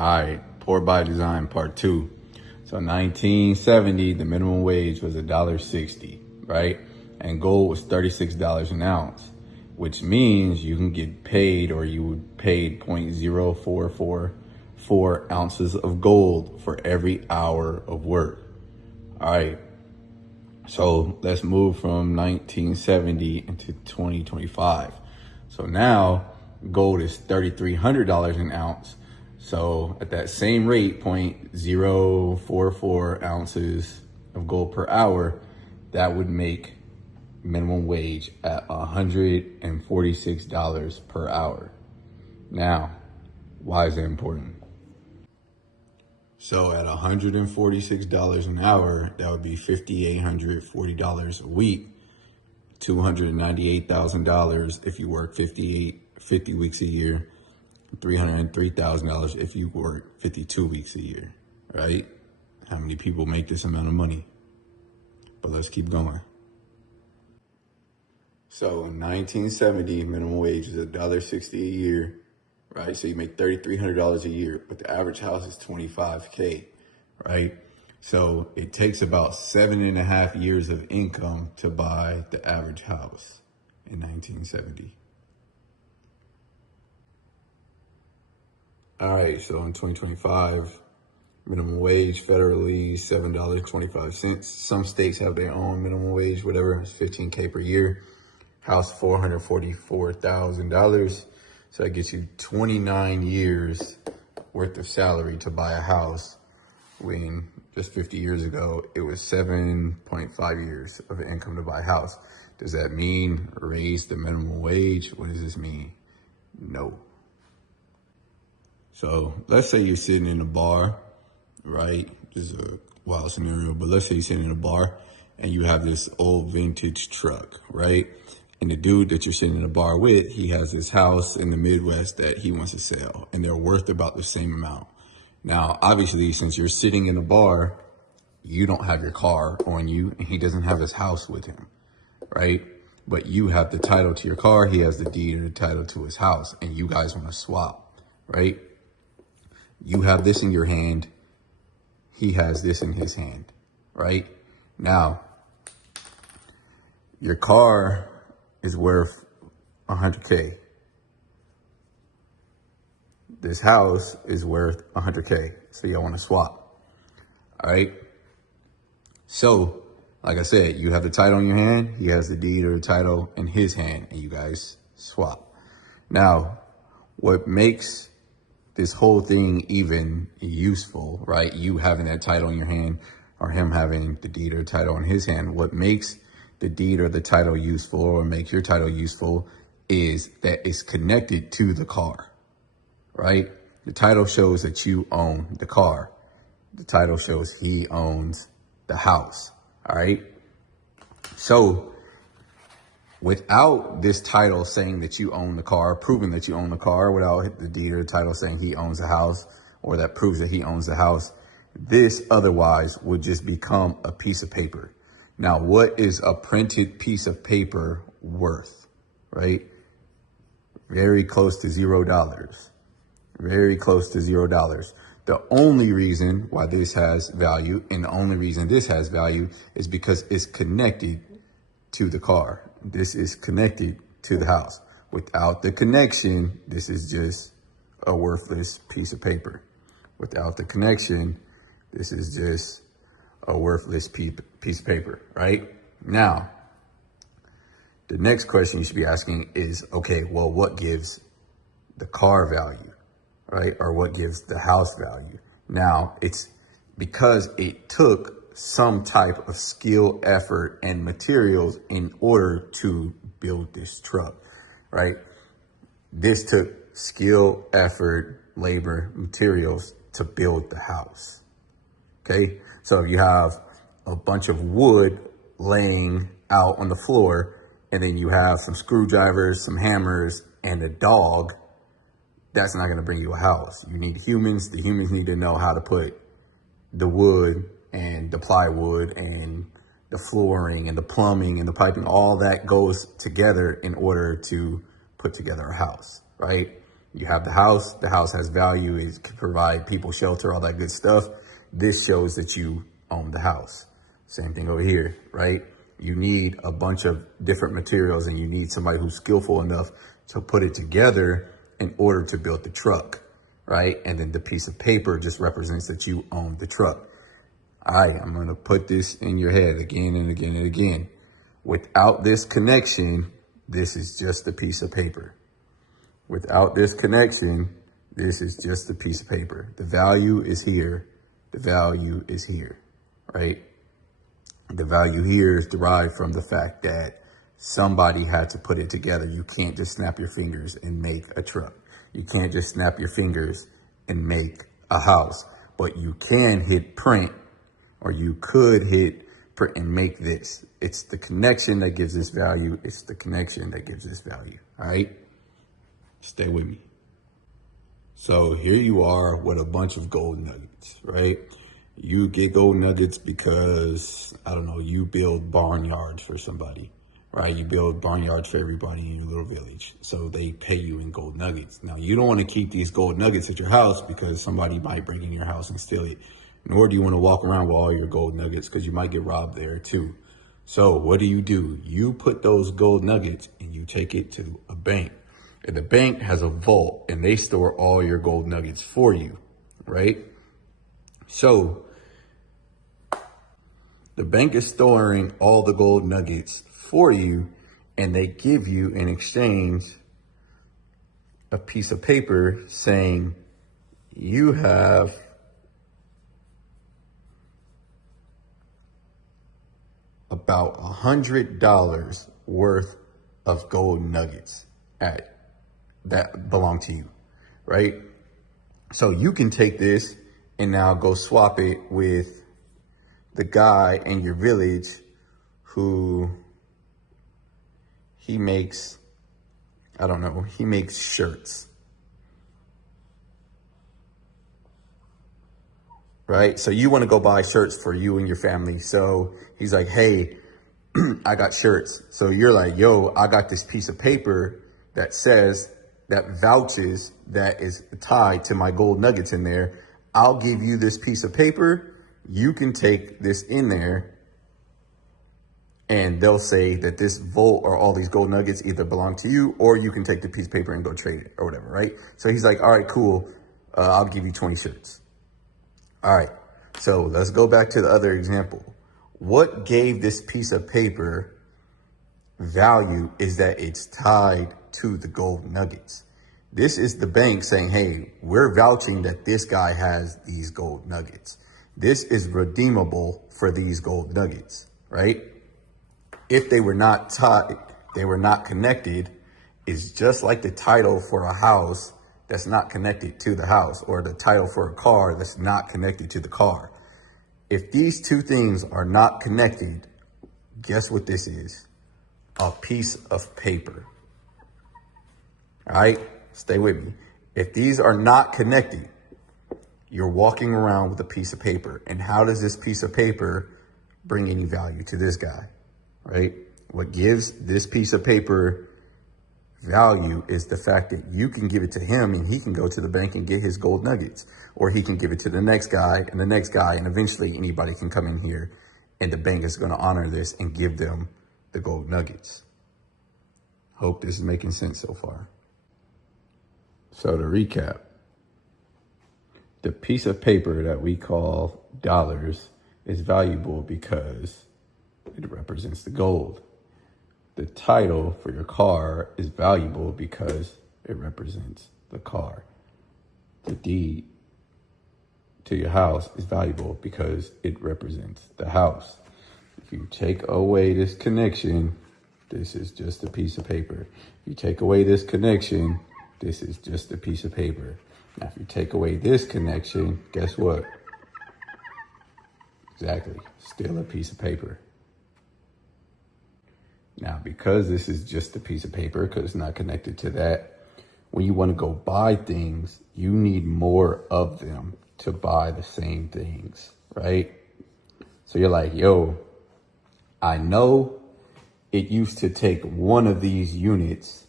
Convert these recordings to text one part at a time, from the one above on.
All right, Poor by Design Part 2. So 1970, the minimum wage was $1.60, right? And gold was $36 an ounce, which means you can get paid, or you would paid 0.0444 ounces of gold for every hour of work. All right, so let's move from 1970 into 2025. So now gold is $3,300 an ounce. So at that same rate, 0.044 ounces of gold per hour, that would make minimum wage at $146 per hour. Now, why is that important? So at $146 an hour, that would be $5,840 a week, $298,000 if you work 50 weeks a year, $303,000 if you work 52 weeks a year, right? How many people make this amount of money? But let's keep going. So in 1970, minimum wage is $1.60 a year, right? So you make $3,300 a year, but the average house is $25K, right? So it takes about 7.5 years of income to buy the average house in 1970. All right, so in 2025, minimum wage federally is $7.25. Some states have their own minimum wage, whatever, it's $15K per year. House, $444,000. So that gets you 29 years worth of salary to buy a house, when just 50 years ago, it was 7.5 years of income to buy a house. Does that mean raise the minimum wage? What does this mean? No. So let's say you're sitting in a bar, right? This is a wild scenario, but let's say you're sitting in a bar and you have this old vintage truck, right? And the dude that you're sitting in a bar with, he has this house in the Midwest that he wants to sell, and they're worth about the same amount. Now, obviously, since you're sitting in a bar, you don't have your car on you, and he doesn't have his house with him, right? But you have the title to your car, he has the deed or the title to his house, and you guys want to swap, right? You have this in your hand, he has this in his hand, right? Now, your car is worth 100K. This house is worth 100K. So y'all want to swap. All right. So, like I said, you have the title in your hand. He has the deed or the title in his hand, and you guys swap. Now, what makes this whole thing even useful, right? You having that title in your hand, or him having the deed or title in his hand. What makes the deed or the title useful, or make your title useful, is that it's connected to the car, right? The title shows that you own the car. The title shows he owns the house, all right? So without this title saying that you own the car, proving that you own the car, without the deed or the title saying he owns the house, or that proves that he owns the house, this otherwise would just become a piece of paper. Now, what is a printed piece of paper worth, right? Very close to $0. Very close to $0. The only reason why this has value, and the only reason this has value, is because it's connected to the car. This is connected to the house. Without the connection, this is just a worthless piece of paper. Without the connection, this is just a worthless piece of paper, right? Now, the next question you should be asking is, okay, well, what gives the car value, right? Or what gives the house value? Now, it's because it took some type of skill, effort, and materials in order to build this truck, right? This took skill, effort, labor, materials to build the house, okay? So if you have a bunch of wood laying out on the floor, and then you have some screwdrivers, some hammers, and a dog, that's not going to bring you a house. You need humans. The humans need to know how to put the wood and the plywood and the flooring and the plumbing and the piping. All that goes together in order to put together a house, right? You have the house has value, it can provide people shelter, all that good stuff. This shows that you own the house. Same thing over here, right? You need a bunch of different materials and you need somebody who's skillful enough to put it together in order to build the truck, right? And then the piece of paper just represents that you own the truck. All right, I'm gonna put this in your head again and again and again. Without this connection, this is just a piece of paper. Without this connection, this is just a piece of paper. The value is here. The value is here, right? The value here is derived from the fact that somebody had to put it together. You can't just snap your fingers and make a truck. You can't just snap your fingers and make a house, but you can hit print, or you could hit print and make this. It's the connection that gives this value. It's the connection that gives this value, all right? Stay with me. So here you are with a bunch of gold nuggets, right? You get gold nuggets because, I don't know, you build barnyards for somebody, right? You build barnyards for everybody in your little village. So they pay you in gold nuggets. Now, you don't want to keep these gold nuggets at your house because somebody might break in your house and steal it. Nor do you want to walk around with all your gold nuggets because you might get robbed there too. So what do? You put those gold nuggets and you take it to a bank. And the bank has a vault and they store all your gold nuggets for you, right? So the bank is storing all the gold nuggets for you, and they give you in exchange a piece of paper saying you have about $100 worth of gold nuggets that belong to you, right? So you can take this and now go swap it with the guy in your village who he makes, I don't know, he makes shirts, right? So you want to go buy shirts for you and your family. So he's like, hey, I got shirts. So you're like, yo, I got this piece of paper that says, that vouches, that is tied to my gold nuggets in there. I'll give you this piece of paper. You can take this in there and they'll say that this vault or all these gold nuggets either belong to you, or you can take the piece of paper and go trade it or whatever, right? So he's like, all right, cool. I'll give you 20 shirts. All right, so let's go back to the other example. What gave this piece of paper value is that it's tied to the gold nuggets. This is the bank saying, hey, we're vouching that this guy has these gold nuggets. This is redeemable for these gold nuggets, right? If they were not tied, they were not connected, it's just like the title for a house that's not connected to the house, or the title for a car that's not connected to the car. If these two things are not connected, guess what this is? A piece of paper. All right, stay with me. If these are not connected, you're walking around with a piece of paper. And how does this piece of paper bring any value to this guy, right? What gives this piece of paper value is the fact that you can give it to him and he can go to the bank and get his gold nuggets, or he can give it to the next guy and the next guy, and eventually anybody can come in here and the bank is going to honor this and give them the gold nuggets. Hope this is making sense so far. So to recap, the piece of paper that we call dollars is valuable because it represents the gold. The title for your car is valuable because it represents the car. The deed to your house is valuable because it represents the house. If you take away this connection, this is just a piece of paper. If you take away this connection, this is just a piece of paper. Now, if you take away this connection, guess what? Exactly, still a piece of paper. Now, because this is just a piece of paper, because it's not connected to that, when you want to go buy things, you need more of them to buy the same things, right? So you're like, yo, I know it used to take one of these units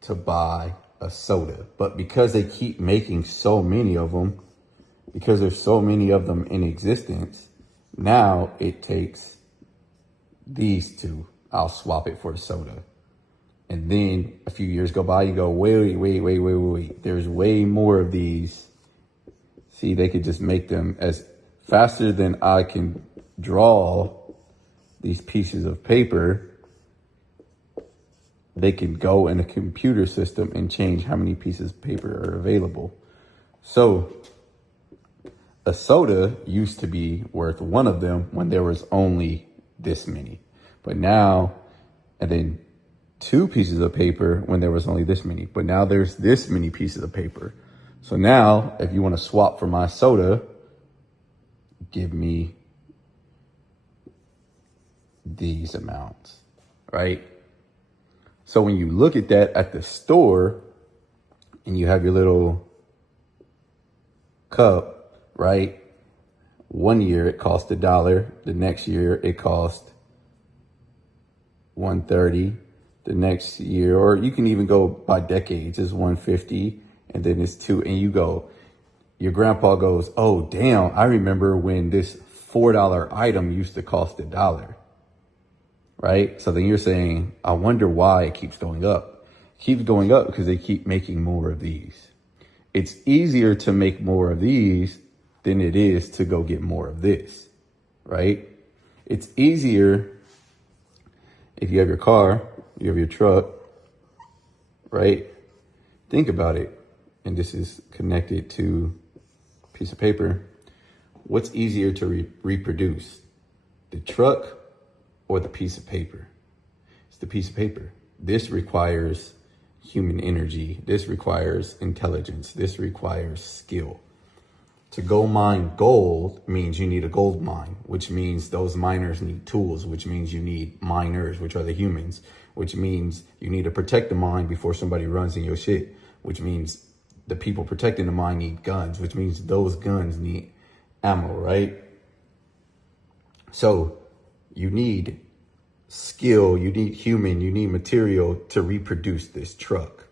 to buy a soda. But because they keep making so many of them, because there's so many of them in existence, now it takes these two. I'll swap it for a soda. And then a few years go by, you go, wait. There's way more of these. See, they could just make them as faster than I can draw these pieces of paper. They can go in a computer system and change how many pieces of paper are available. So a soda used to be worth one of them when there was only this many. But now, and then two pieces of paper when there was only this many. But now there's this many pieces of paper. So now, if you want to swap for my soda, give me these amounts, right? So when you look at that at the store and you have your little cup, right? 1 year it cost $1. The next year it cost $1.30. The next year, or you can even go by decades, is $1.50, and then it's $2. And you go, your grandpa goes, oh damn, I remember when this $4 item used to cost $1. Right? So then you're saying, I wonder why it keeps going up. It keeps going up because they keep making more of these. It's easier to make more of these than it is to go get more of this, right? It's easier if you have your car, you have your truck, right? Think about it. And this is connected to a piece of paper. What's easier to reproduce, the truck or the piece of paper? It's the piece of paper. This requires human energy. This requires intelligence. This requires skill. To go mine gold means you need a gold mine, which means those miners need tools, which means you need miners, which are the humans, which means you need to protect the mine before somebody runs in your shit, which means the people protecting the mine need guns, which means those guns need ammo, right? So you need skill, you need human, you need material to reproduce this truck,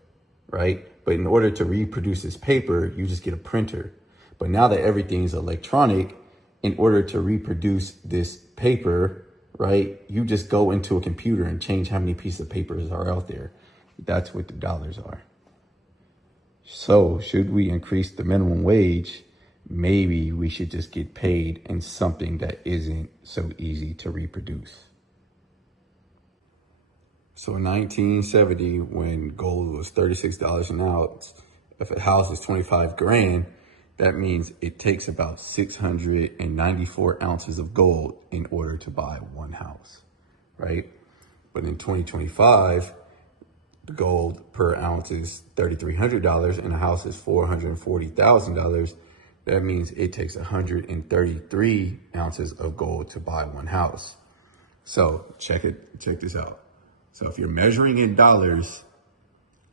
right? But in order to reproduce this paper, you just get a printer. But now that everything's electronic, in order to reproduce this paper, right, you just go into a computer and change how many pieces of papers are out there. That's what the dollars are. So should we increase the minimum wage? Maybe we should just get paid in something that isn't so easy to reproduce. So in 1970, when gold was $36 an ounce, if a house is 25 grand, that means it takes about 694 ounces of gold in order to buy one house, right? But in 2025, the gold per ounce is $3,300 and a house is $440,000. That means it takes 133 ounces of gold to buy one house. So check this out. So if you're measuring in dollars,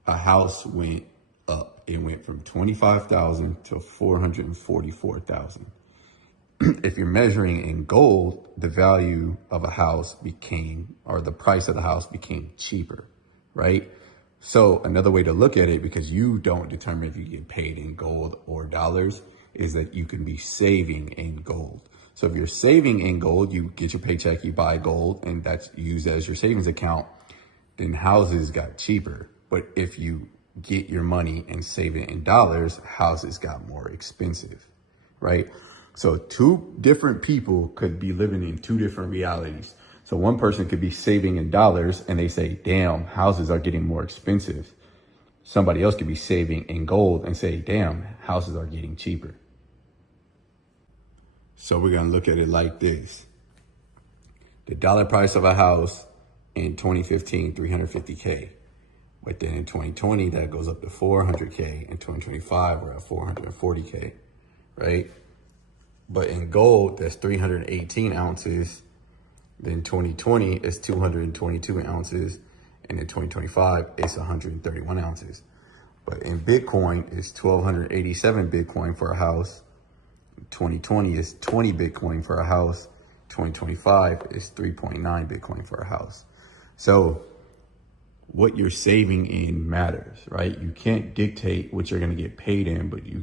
a house went up. It went from 25,000 to 444,000. If you're measuring in gold, the value of a house became, or the price of the house became cheaper, right? So another way to look at it, because you don't determine if you get paid in gold or dollars, is that you can be saving in gold. So if you're saving in gold, you get your paycheck, you buy gold, and that's used as your savings account, then houses got cheaper. But if you get your money and save it in dollars, houses got more expensive, right? So two different people could be living in two different realities. So one person could be saving in dollars and they say, damn, houses are getting more expensive. Somebody else could be saving in gold and say, damn, houses are getting cheaper. So we're going to look at it like this. The dollar price of a house in 2015, 350K. But then in 2020, that goes up to 400K. In 2025, we're at 440K, right? But in gold, that's 318 ounces. Then 2020 is 222 ounces. And in 2025, it's 131 ounces. But in Bitcoin, it's 1,287 Bitcoin for a house. 2020 is 20 Bitcoin for a house. 2025 is 3.9 Bitcoin for a house. So what you're saving in matters, right? You can't dictate what you're going to get paid in, but you can